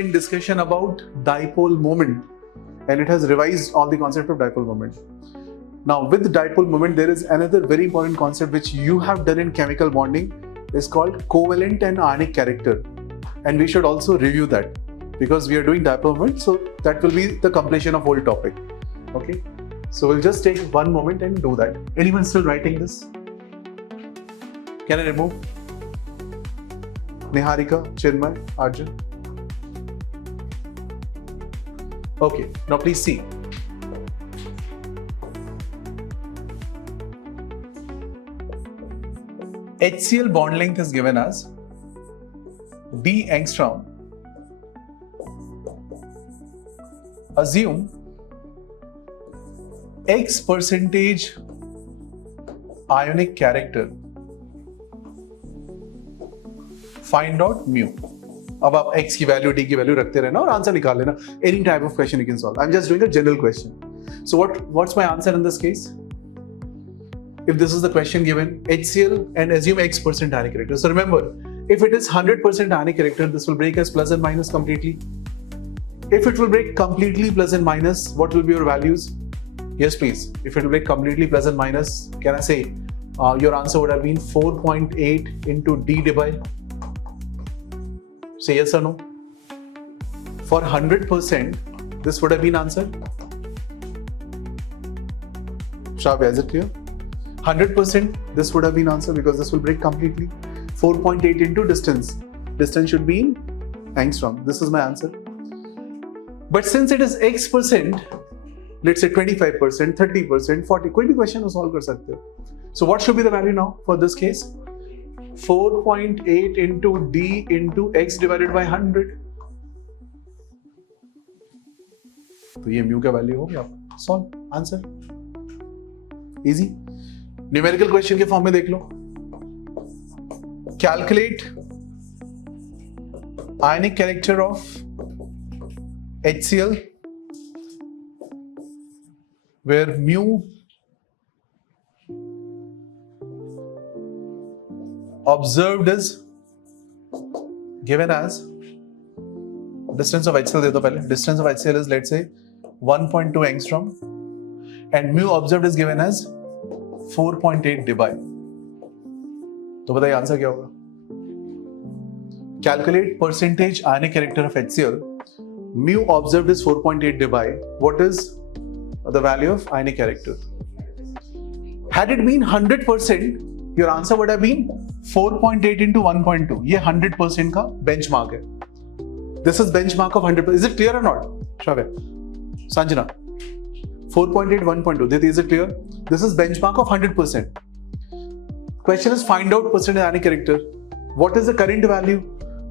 Discussion about dipole moment, and it has revised all the concept of dipole moment. Now with dipole moment there is another very important concept which you have done in chemical bonding, is called covalent and ionic character, and we should also review that because we are doing dipole moment, so that will be the completion of whole topic. Okay, so we'll just take one moment and do that. Anyone still writing this? Can I remove? Niharika, Chinmay, Arjun. Okay, now please see. HCl bond length is given as D angstrom. Assume X percentage ionic character. Find out mu. अब आप x की value d की value रखते रहना और answer निकाल लेना. Any type of question you can solve. I'm just doing a general question. So what's my answer in this case? If this is the question given, HCl and assume X percent ionic character. So remember, if it is 100% ionic character, this will break as plus and minus completely. If it will break completely plus and minus, what will be your values? Yes, please. If it will break completely plus and minus, can I say your answer would have been 4.8 into d divided? Say yes or no. For 100%, this would have been answer. Shravya, is it clear? 100%, this would have been answer because this will break completely. 4.8 into distance. Distance should be in angstrom. This is my answer. But since it is X percent, let's say 25%, 30%, 40%, कोई भी question को solve कर सकते हो. So what should be the value now for this case? 4.8 into D into X divided by 100. तो ये mu का value हो गया. Solve. Answer. Easy. Numerical question के form में देख लो. Calculate ionic character of HCl where mu observed is given as distance of HCl दे दो पहले. Distance of HCl is let's say 1.2 angstrom and mu observed is given as 4.8 dBi. तो बताइए answer क्या होगा? Calculate percentage ionic character of HCl. Mu observed is 4.8 dBi. What is the value of ionic character? Had it been 100%, your answer would have been 4.8 into 1.2. ये 100% का benchmark है. This is benchmark of 100%. Is it clear or not? Shravya, Sanjana, 4.8, 1.2. Didi, is it clear? This is benchmark of 100%. Question is find out percentage ionic character. What is the current value?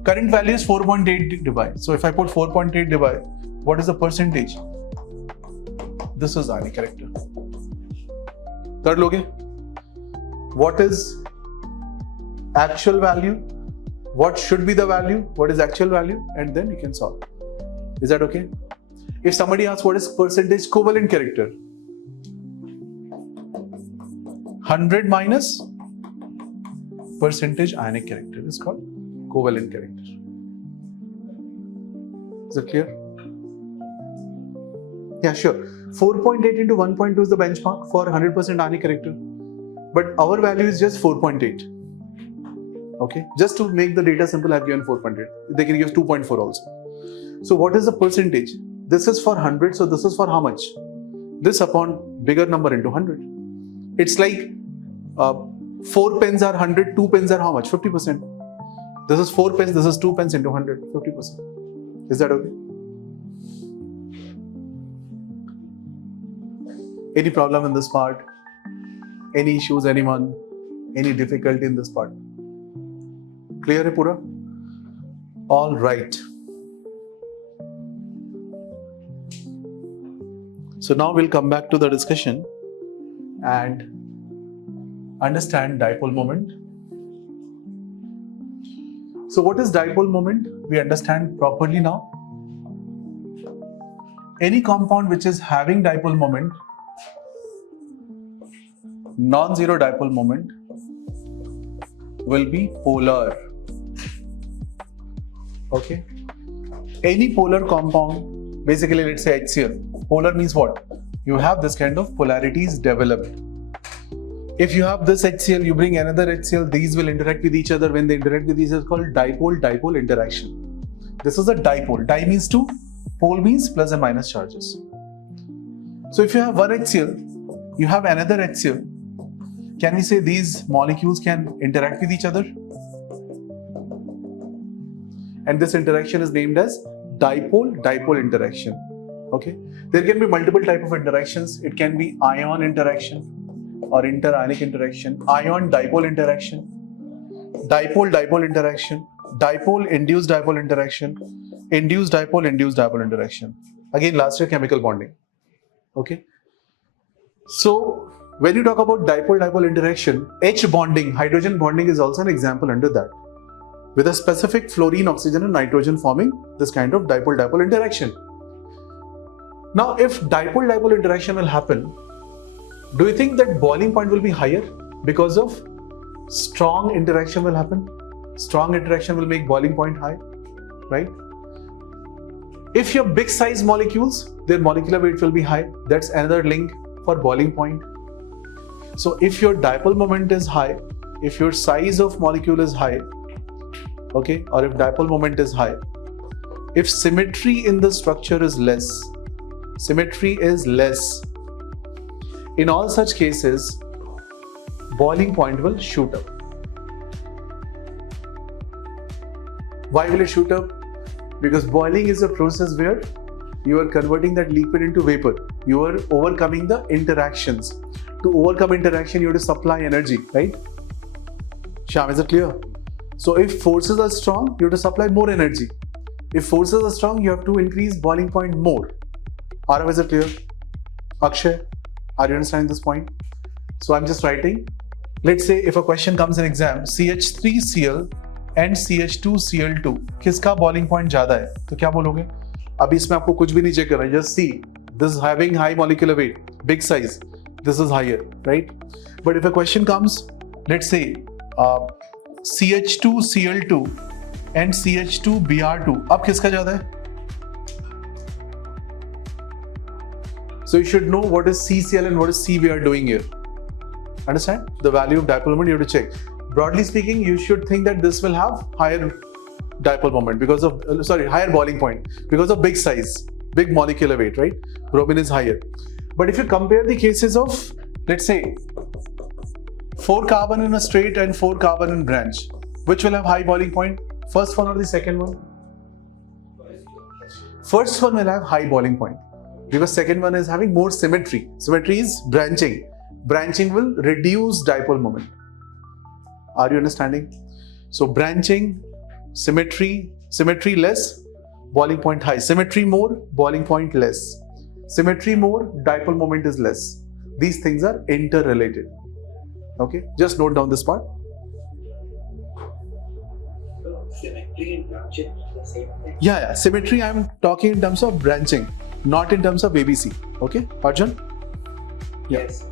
Current value is 4.8 dBi. So if I put 4.8 dBi, what is the percentage? This is ionic character. Third loge. What is actual value? What should be the value? What is actual value? And then you can solve. Is that okay? If somebody asks what is percentage covalent character? 100 minus percentage ionic character is called covalent character. Is it clear? Yeah, sure. 4.8 into 1.2 is the benchmark for 100% ionic character. But our value is just 4.8. Okay, just to make the data simple, I have given 4.8. They can give 2.4 also. So what is the percentage? This is for 100, so this is for how much? This upon bigger number into 100. It's like 4 pens are 100, 2 pens are how much? 50%. This is 4 pens, this is 2 pens into 100, 50%. Is that okay? Any problem in this part? Any issues, anyone? Any difficulty in this part? Clear hai pura? All right. So now we'll come back to the discussion and understand dipole moment. So what is dipole moment? We understand properly now. Any compound which is having dipole moment, non-zero dipole moment, will be polar. Okay. any polar compound, basically let's say HCl. Polar means what? You have this kind of polarities developed. If you have this HCl, you bring another HCl, these will interact with each other. When they interact with each other, it's called dipole-dipole interaction. This is a dipole. Di means two, pole means plus and minus charges. So if you have one HCl, you have another HCl, can we say these molecules can interact with each other? And this interaction is named as dipole-dipole interaction. Okay. There can be multiple type of interactions. It can be ion interaction or inter-ionic interaction, ion-dipole interaction, dipole-dipole interaction, dipole-induced dipole interaction, induced dipole-induced dipole interaction. Again, last year chemical bonding. Okay. So when you talk about dipole-dipole interaction, H bonding, hydrogen bonding is also an example under that, with a specific fluorine, oxygen and nitrogen forming this kind of dipole-dipole interaction. Now, if dipole-dipole interaction will happen, do you think that boiling point will be higher because of strong interaction will happen? Strong interaction will make boiling point high, right? If you have big size molecules, their molecular weight will be high. That's another link for boiling point. So if your dipole moment is high, if your size of molecule is high, okay, or if dipole moment is high, if symmetry in the structure is less, in all such cases, boiling point will shoot up. Why will it shoot up? Because boiling is a process where you are converting that liquid into vapor. You are overcoming the interactions. To overcome interaction, you have to supply energy, right? Shyam, is it clear? So if forces are strong, you have to supply more energy. If forces are strong, you have to increase boiling point more. Arav, is it clear? Akshay, are you understanding this point? So I'm just writing. Let's say if a question comes in exam, CH3Cl and CH2Cl2, किसका boiling point ज़्यादा है? तो क्या बोलोगे? अभी इसमें आपको कुछ भी नहीं check करना है. Just see, this is having high molecular weight, big size. This is higher, right? But if a question comes, let's say CH2Cl2 and CH2Br2, अब किसका ज़्यादा है? So you should know what is CCl and what is C we are doing here. Understand? The value of dipole moment you have to check. Broadly speaking, you should think that this will have higher dipole moment because of, higher boiling point because of big size, big molecular weight, right? Bromine is higher. But if you compare the cases of, let's say, 4 carbon in a straight and 4 carbon in branch, which will have high boiling point? First one or the second one? First one will have high boiling point, because second one is having more symmetry. Symmetry is branching. Branching will reduce dipole moment. Are you understanding? So branching, symmetry less, boiling point high. Symmetry more, boiling point less. Symmetry more, dipole moment is less. These things are interrelated. Okay, just note down this part. Symmetry and branching are the same thing? Yeah, symmetry I'm talking in terms of branching, not in terms of ABC. Okay, Arjun? Yeah. Yes.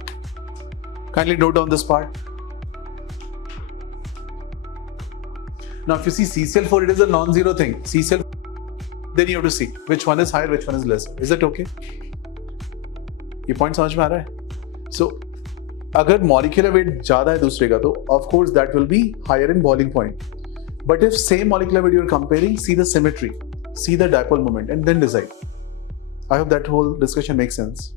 Kindly note down this part. Now, if you see CCl4, it is a non-zero thing. CCl, then you have to see which one is higher, which one is less. Is that okay? ये point समझ में आ रहा है? So, अगर molecular weight ज़्यादा है दूसरे का तो of course that will be higher in boiling point. But if same molecular weight you are comparing, see the symmetry, see the dipole moment, and then decide. I hope that whole discussion makes sense.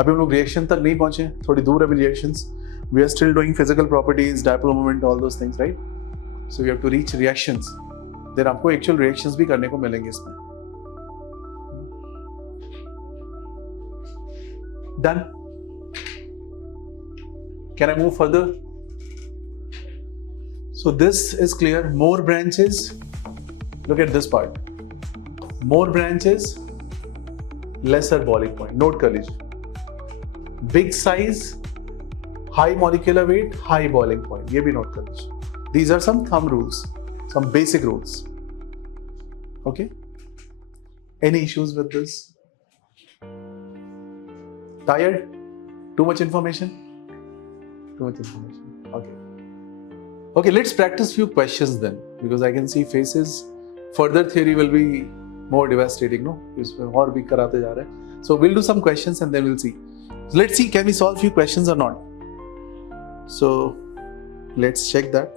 अभी हम लोग reaction तक नहीं पहुंचे, थोड़ी दूर है reactions. We are still doing physical properties, dipole moment, all those things, right? So we have to reach reactions. Then आपको actual reactions भी करने को मिलेंगे इसमें. Done. Can I move further? So this is clear. More branches. Look at this part. More branches, lesser boiling point. Note कर लीजिए. Big size, high molecular weight, high boiling point. ये भी note कर लीजिए. These are some thumb rules, some basic rules. Okay. Any issues with this? Tired? Too much information? Too much information. Okay. Okay, let's practice few questions then, because I can see faces. Further theory will be more devastating, no? इसमें और भी कराते जा रहे हैं. So we'll do some questions and then we'll see. So let's see, can we solve few questions or not? So let's check that.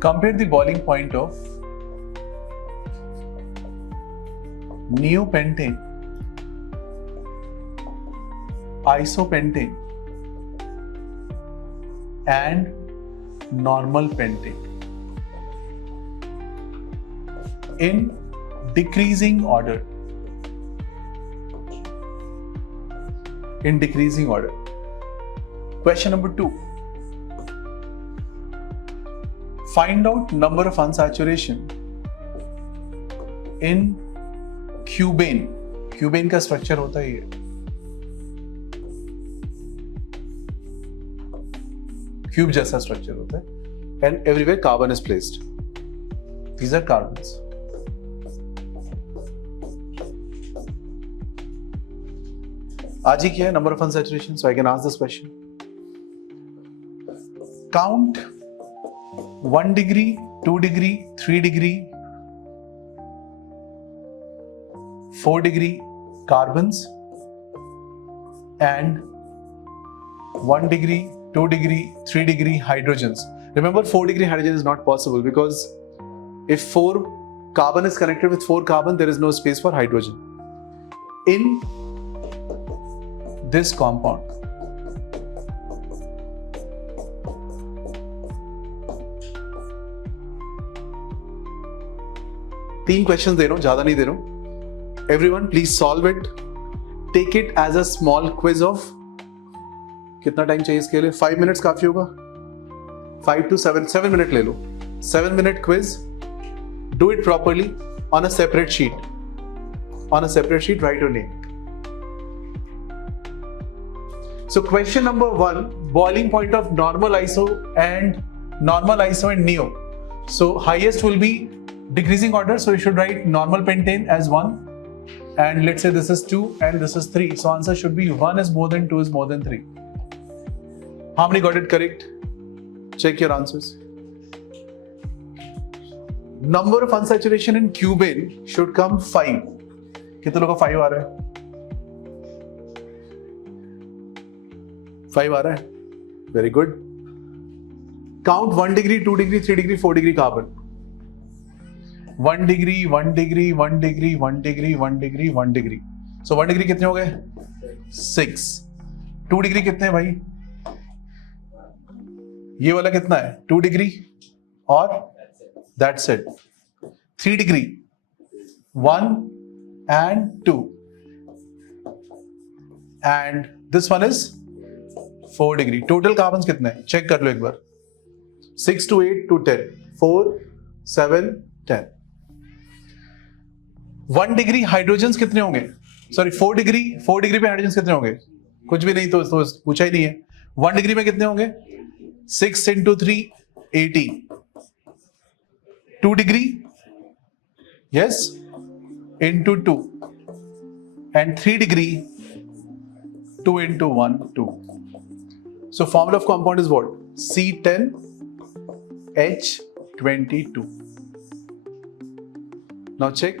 Compare the boiling point of neopentane, isopentane and normal pentane in decreasing order. In decreasing order. Question number 2. Find out number of unsaturation in cubane. Cubane का structure होता ही है. Cube जैसा structure होता है. And everywhere carbon is placed. These are carbons. आज ही क्या है number of unsaturation? So I can ask this question. Count 1 degree, 2 degree, 3 degree, 4 degree carbons and 1 degree, 2 degree, 3 degree hydrogens. Remember, 4 degree hydrogen is not possible because if 4 carbon is connected with 4 carbon, there is no space for hydrogen. In this compound, तीन question दे रहा हूं, ज्यादा नहीं दे रहा हूं. Everyone please solve it. Take it as a small quiz of, कितना टाइम चाहिए इसके लिए? 5 मिनट्स काफी होगा. 5 to 7 मिनट ले लो. 7 minute quiz. Do it properly on a separate sheet. On a separate sheet, write your name. So question number 1, boiling point of normal iso and neo. So highest will be decreasing order, so you should write normal pentane as 1, and let's say this is 2 and this is 3. So answer should be 1 is more than 2 is more than 3. How many got it correct? Check your answers. Number of unsaturation in cubane should come 5. कितने लोगों का 5 आ रहा है? 5 आ रहा है? Very good. Count 1 degree, 2 degree, 3 degree, 4 degree carbon. 1 degree, 1 degree, 1 degree, 1 degree, 1 degree, 1 degree. So 1 degree कितने हो गए? 6. 2 degree कितने हैं भाई? ये वाला कितना है? 2 degree और that's it. 3 degree, 1 and 2. And this one is 4 degree. Total carbons कितने हैं? Check कर लो एक बार. 6 to 8 to 10. 4, 7, 10. 1 degree हाइड्रोजन्स कितने होंगे? सॉरी 4 डिग्री पे हाइड्रोजन्स कितने होंगे? कुछ भी नहीं, तो पूछा ही नहीं है. 1 डिग्री में कितने होंगे? 6 into 3, 18. 2 degree, yes, into 2. And 3 degree, 2 into 1, 2. So formula of compound is what? C10H22. Now check.